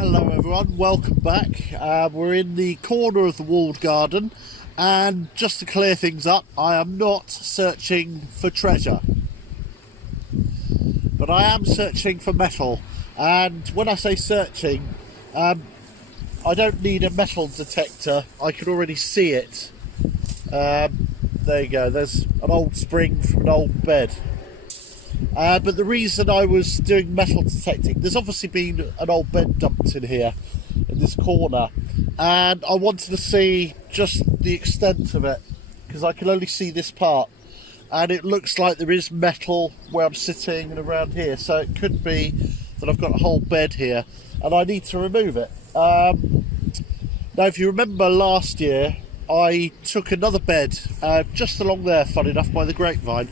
Hello everyone, welcome back. We're in the corner of the walled garden, and just to clear things up, I am not searching for treasure, but I am searching for metal. And when I say searching, I don't need a metal detector, I can already see it. There you go, there's an old spring from an old bed. But the reason I was doing metal detecting, there's obviously been an old bed dumped in here, in this corner, and I wanted to see just the extent of it, because I can only see this part, and it looks like there is metal where I'm sitting and around here, so it could be that I've got a whole bed here, and I need to remove it. Now, if you remember last year, I took another bed just along there, fun enough, by the grapevine.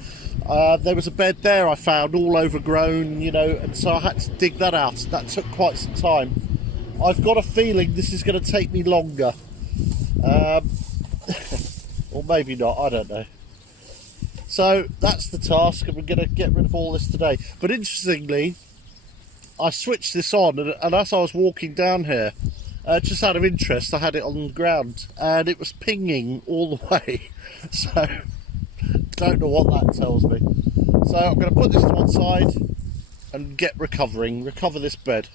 There was a bed there I found all overgrown, you know, and so I had to dig that out. That took quite some time. I've got a feeling this is going to take me longer. Or maybe not, I don't know. So that's the task, and we're going to get rid of all this today. But interestingly, I switched this on, and as I was walking down here, just out of interest, I had it on the ground, and it was pinging all the way. So don't know what that tells me. So I'm going to put this to one side and get recover this bed.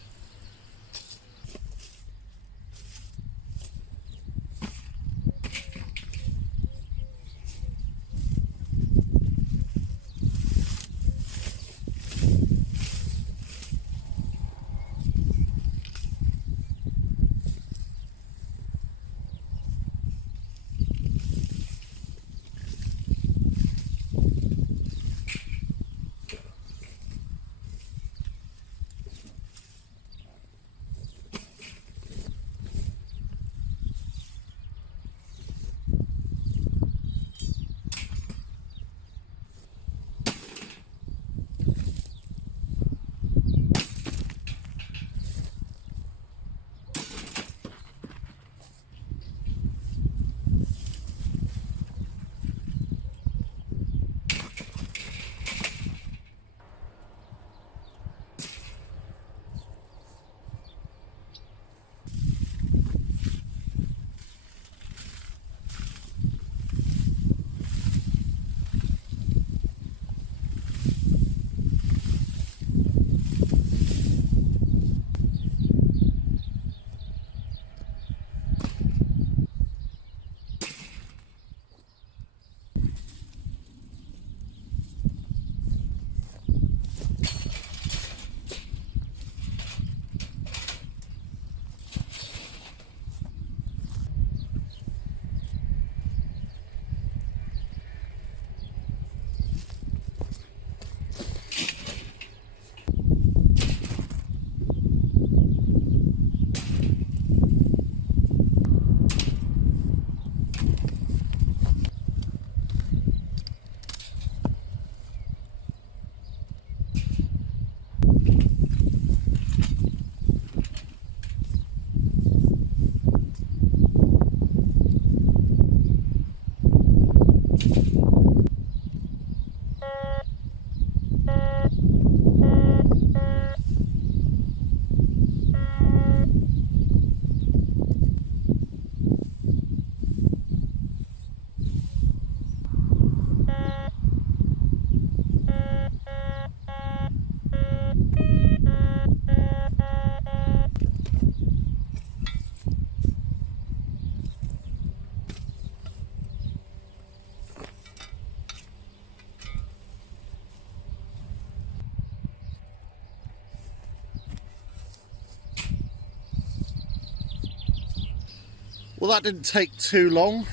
Well, that didn't take too long.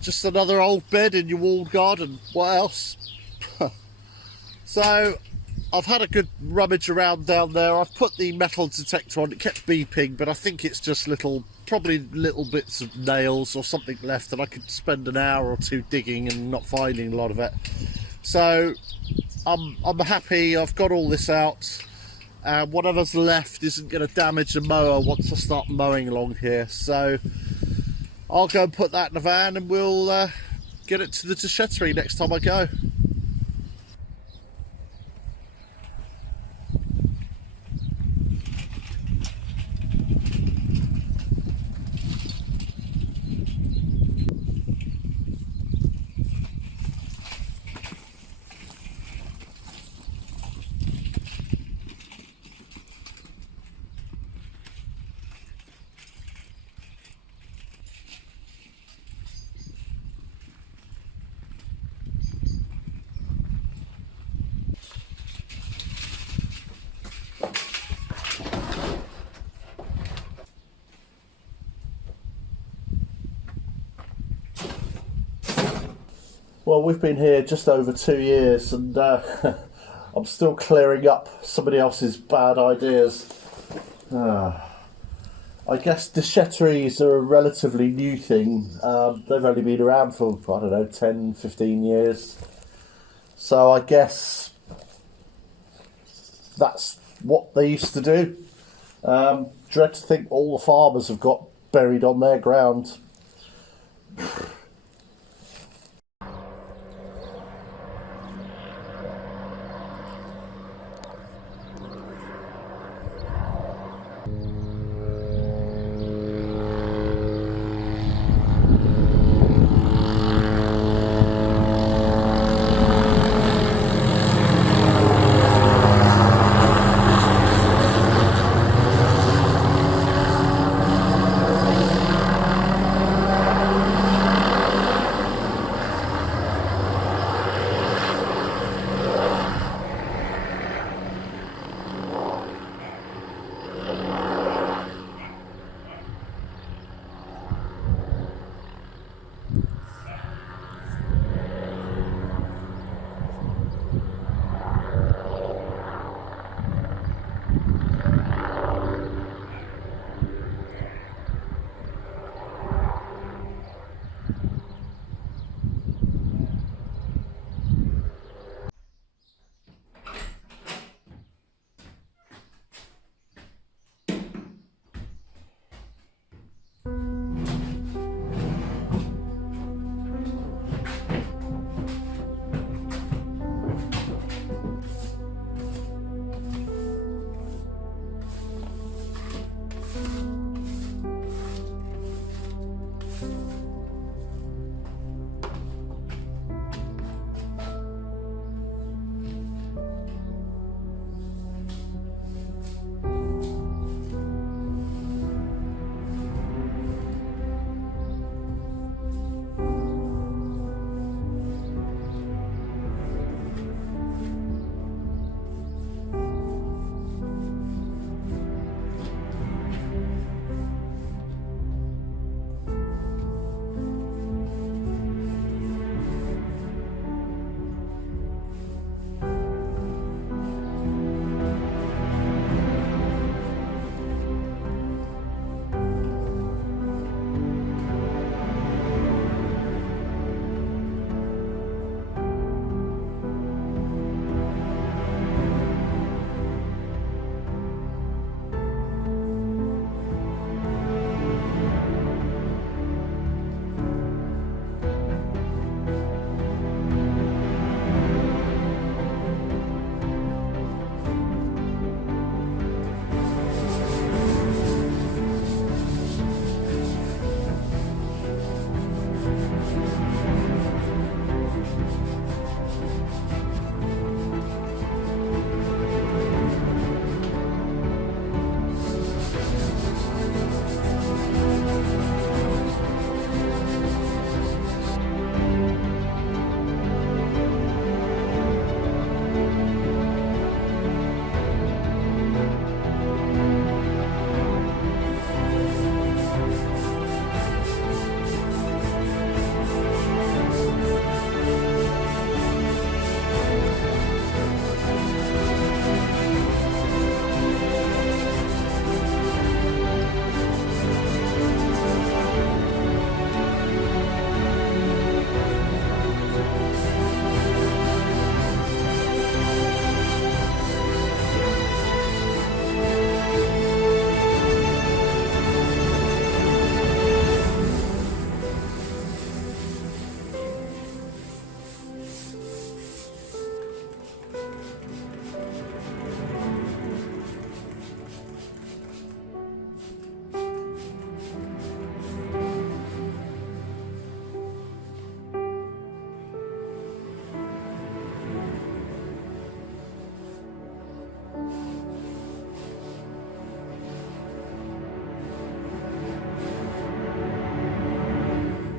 Just another old bed in your walled garden. What else? So, I've had a good rummage around down there. I've put the metal detector on. It kept beeping, but I think it's just probably little bits of nails or something left, and I could spend an hour or two digging and not finding a lot of it. So, I'm happy. I've got all this out. Whatever's left isn't going to damage the mower once I start mowing along here, so I'll go and put that in the van, and we'll get it to the déchetterie next time I go. Well, we've been here just over 2 years, and I'm still clearing up somebody else's bad ideas. I guess déchetteries are a relatively new thing. They've only been around for, I don't know, 10, 15 years. So I guess that's what they used to do. Dread to think all the farmers have got buried on their ground.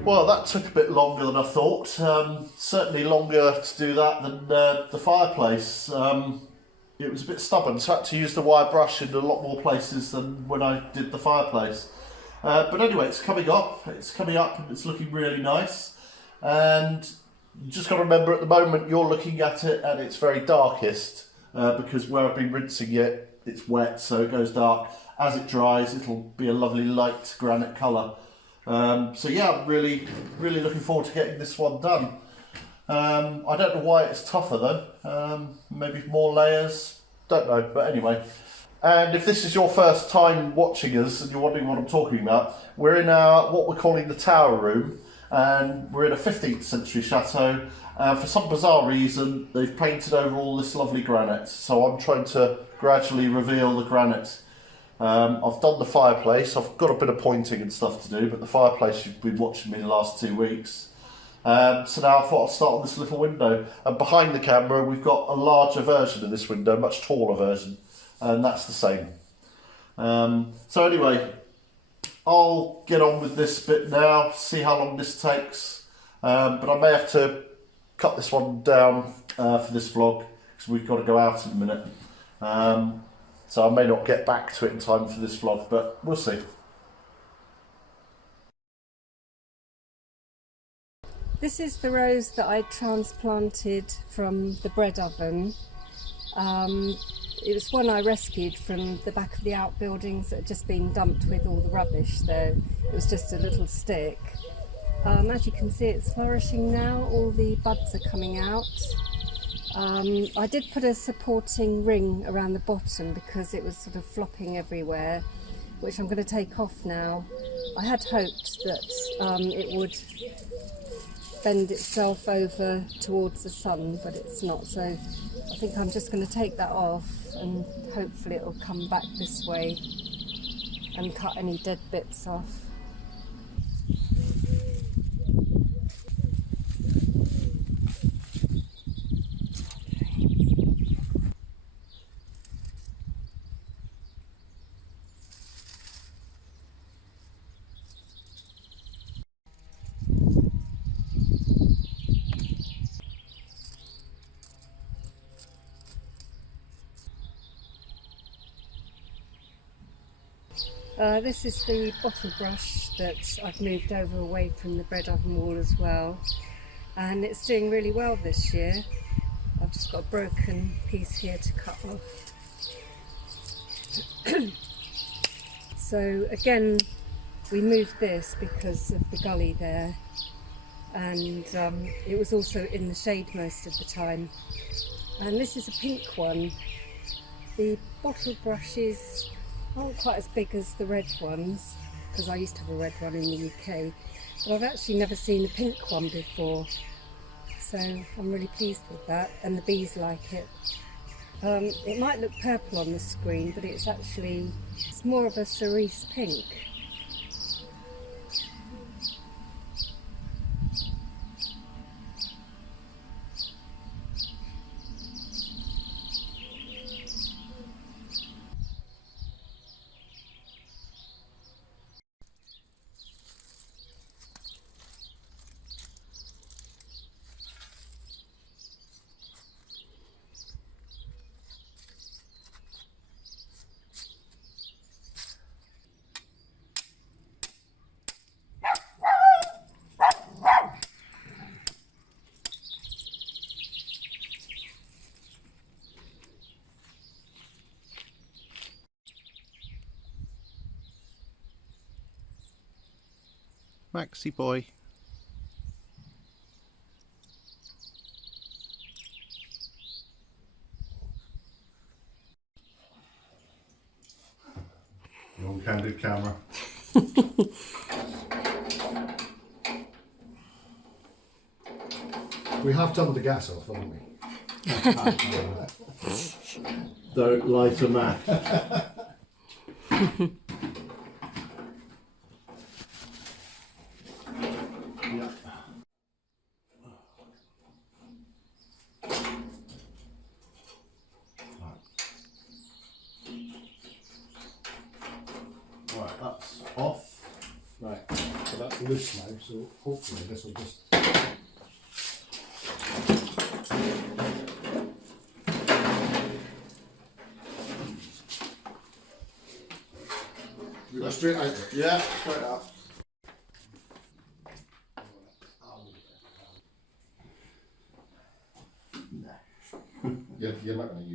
Well, that took a bit longer than I thought. Certainly longer to do that than the fireplace. It was a bit stubborn, so I had to use the wire brush in a lot more places than when I did the fireplace. But anyway, it's coming up and it's looking really nice. And You just got to remember at the moment you're looking at it at its very darkest because where I've been rinsing it, it's wet, so it goes dark. As it dries, it'll be a lovely light granite colour. So yeah, I'm really looking forward to getting this one done. I don't know why it's tougher though. Maybe more layers, don't know, but anyway. And if this is your first time watching us and you're wondering what I'm talking about, we're in our, what we're calling the tower room, and we're in a 15th century chateau. For some bizarre reason, they've painted over all this lovely granite, so I'm trying to gradually reveal the granite. I've done the fireplace. I've got a bit of pointing and stuff to do, but the fireplace, you've been watching me the last 2 weeks. So now I thought I'd start on this little window, and behind the camera we've got a larger version of this window, a much taller version, and that's the same. So anyway, I'll get on with this bit now, see how long this takes, but I may have to cut this one down for this vlog because we've got to go out in a minute. So I may not get back to it in time for this vlog, but we'll see. This is the rose that I transplanted from the bread oven. It was one I rescued from the back of the outbuildings that had just been dumped with all the rubbish there. It was just a little stick. As you can see, it's flourishing now. All the buds are coming out. I did put a supporting ring around the bottom because it was sort of flopping everywhere, which I'm going to take off now. I had hoped that it would bend itself over towards the sun, but it's not, so I think I'm just going to take that off and hopefully it'll come back this way and cut any dead bits off. This is the bottle brush that I've moved over away from the bread oven wall as well, and it's doing really well this year. I've just got a broken piece here to cut off. So again, we moved this because of the gully there, and it was also in the shade most of the time. And this is a pink one. The bottle brushes aren't quite as big as the red ones, because I used to have a red one in the UK, but I've actually never seen a pink one before, so I'm really pleased with that, and the bees like it. It might look purple on the screen, but it's more of a cerise pink. Maxi boy. The old candid camera. We have turned the gas off, haven't we? Don't light a match. Yeah. Right, that's off. Right, so that's loose now, so hopefully this will just... You go straight out? Yeah, straight up.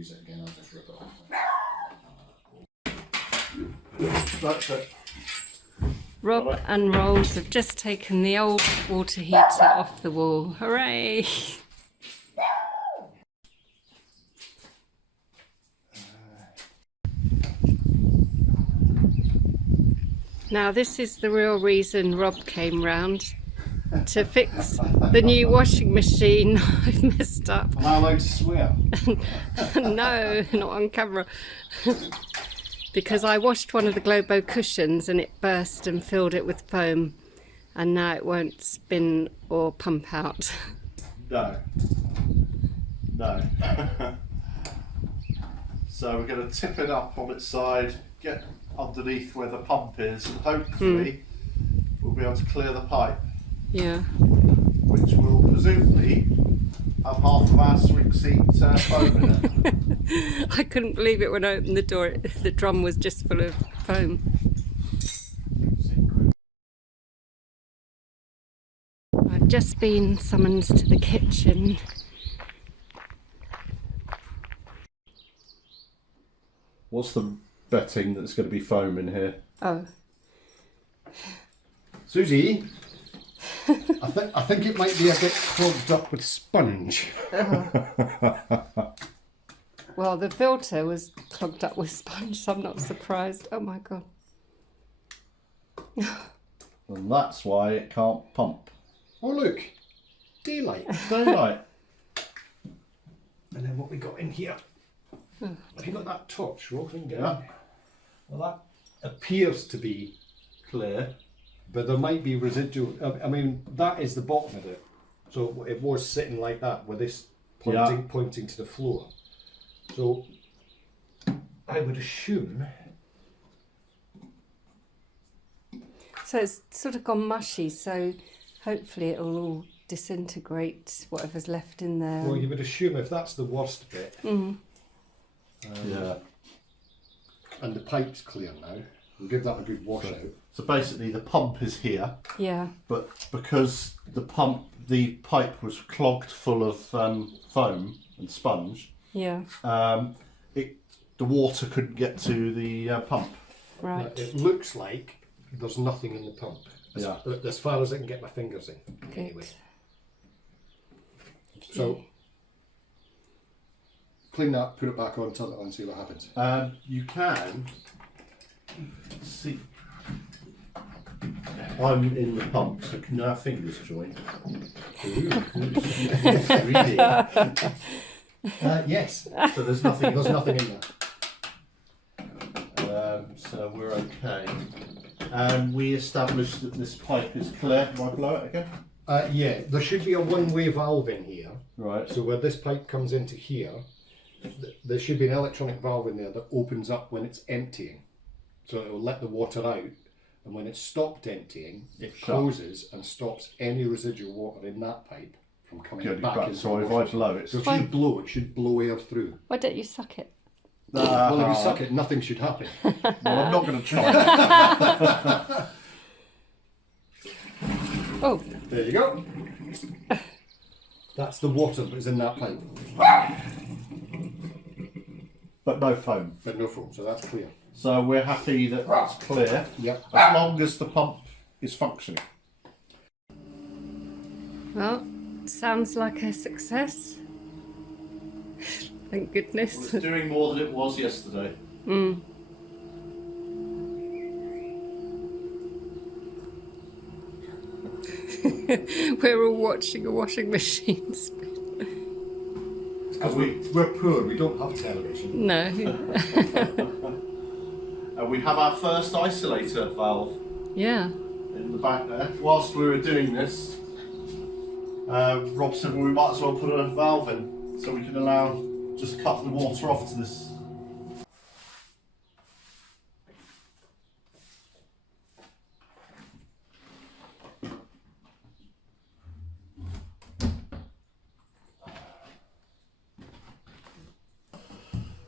use it again, I'll just rip it off. That's it. Rob and Rolls have just taken the old water heater off the wall. Hooray! Now this is the real reason Rob came round, to fix the new washing machine I've messed up. Am I allowed to swear? No, not on camera. Because I washed one of the Globo cushions and it burst and filled it with foam, and now it won't spin or pump out. No. No. So we're going to tip it up on its side, get underneath where the pump is, and hopefully we'll be able to clear the pipe. Yeah. Which will presumably have half of our swing seat foam in it. I couldn't believe it when I opened the door. The drum was just full of foam. I've just been summoned to the kitchen. What's the betting that's going to be foam in here? Oh. Suzie, I think it might be a bit clogged up with sponge. Well, the filter was clogged up with sponge, so I'm not surprised. Oh my god. And that's why it can't pump. Oh look, daylight. Daylight. And then what we got in here? Have you got that torch, Rob? Yeah. Well, that appears to be Clear. but there might be residual. I mean, that is the bottom of it. So it was sitting like that with this pointing to the floor. So I would assume. So it's sort of gone mushy, so hopefully it'll all disintegrate, whatever's left in there. Well, you would assume if that's the worst bit. Yeah. And the pipe's clear now. We'll give that a good wash out. So basically the pump is here, Yeah. but because the pipe was clogged full of foam and sponge, Yeah. the water couldn't get to the pump. Right. It looks like there's nothing in the pump. As far as I can get my fingers in. Good. Anyway. So clean that, put it back on, turn it on, see what happens. You can see. I'm in the pump, so can our fingers join? Really? Yes. So there's nothing. There's nothing in there. So we're okay. And we established that this pipe is clear. Can I blow it again? Yeah, there should be a one-way valve in here. Right. So where this pipe comes into here, there should be an electronic valve in there that opens up when it's emptying. So it will let the water out, and when it's stopped emptying, it closes and stops any residual water in that pipe from coming back into So the if water. I blow it, So if you blow, it should blow air through. Why don't you suck it? Well, if you suck it, nothing should happen. well, I'm not going to try. Oh. There you go. That's the water that is in that pipe, But no foam. but no foam, so that's clear. So we're happy that it's clear. Yep. As long as the pump is functioning. Well, sounds like a success. Thank goodness. Well, it's doing more than it was yesterday. We're all watching a washing machine spin. Because we're poor, we don't have television. No. And we have our first isolator valve Yeah. in the back there. Whilst we were doing this, Rob said, well, we might as well put a valve in so we can just cut the water off to this.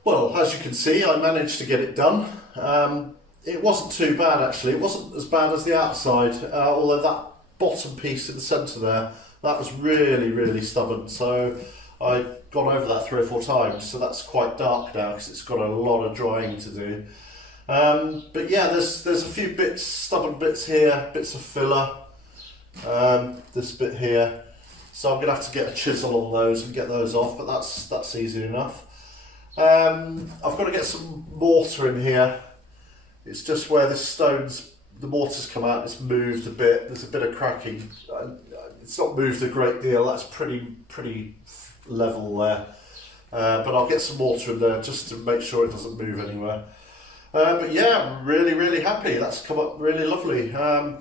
Well, as you can see, I managed to get it done. It wasn't too bad actually. It wasn't as bad as the outside, although that bottom piece in the centre there, that was really, really stubborn. So I gone over that 3 or 4 times, so that's quite dark now because it's got a lot of drying to do. But yeah, there's a few bits, stubborn bits here, bits of filler, this bit here. So I'm gonna have to get a chisel on those and get those off, but that's easy enough. I've got to get some mortar in here. It's just where the mortar's come out, it's moved a bit. There's a bit of cracking. It's not moved a great deal. That's pretty level there. But I'll get some mortar in there just to make sure it doesn't move anywhere. But yeah, I'm really happy. That's come up really lovely. I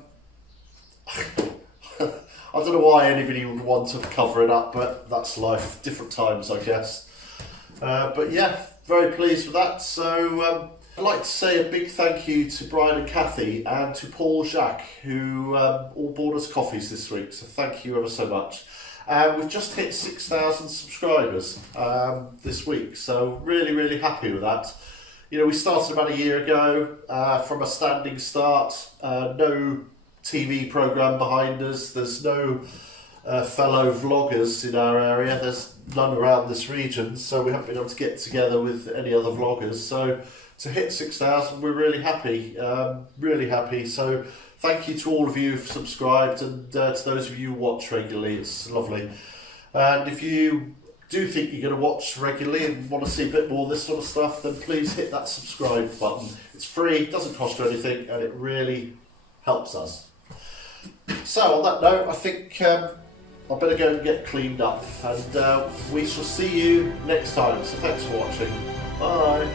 don't know why anybody would want to cover it up, but that's life. Different times, I guess. But yeah, very pleased with that. So I'd like to say a big thank you to Brian and Kathy and to Paul Jacques, who all bought us coffees this week. So thank you ever so much. We've just hit 6,000 subscribers this week. So really happy with that. You know, we started about a year ago from a standing start. No TV programme behind us. There's no fellow vloggers in our area. There's none around this region, so we haven't been able to get together with any other vloggers. So to hit 6,000, we're really happy, So thank you to all of you who've subscribed, and to those of you who watch regularly. It's lovely. And if you do think you're going to watch regularly and want to see a bit more of this sort of stuff, then please hit that subscribe button. It's free, doesn't cost you anything, and it really helps us. So on that note, I think I better go and get cleaned up, and we shall see you next time. So thanks for watching. Bye.